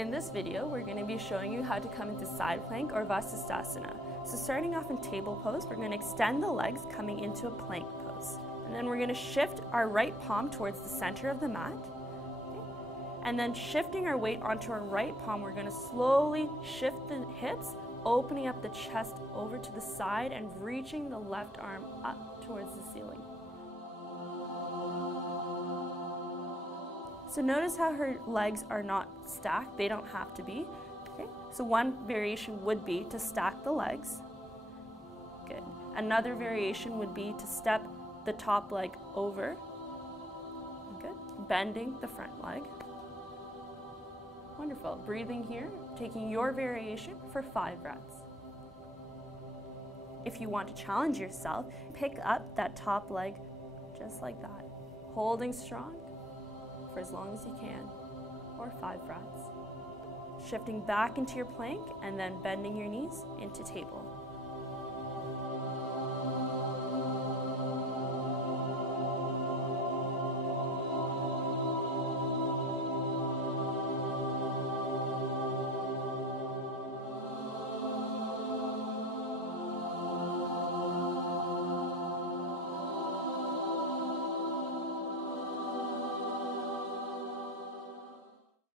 In this video, we're going to be showing you how to come into side plank or Vasisthasana. So starting off in table pose, we're going to extend the legs coming into a plank pose. And then we're going to shift our right palm towards the center of the mat. Okay. And then shifting our weight onto our right palm, we're going to slowly shift the hips, opening up the chest over to the side and reaching the left arm up towards the ceiling. So notice how her legs are not stacked, they don't have to be. Okay? So one variation would be to stack the legs. Good. Another variation would be to step the top leg over. Good. Bending the front leg. Wonderful. Breathing here, taking your variation for 5 breaths. If you want to challenge yourself, pick up that top leg just like that, holding strong for as long as you can, or 5 breaths. Shifting back into your plank and then bending your knees into table.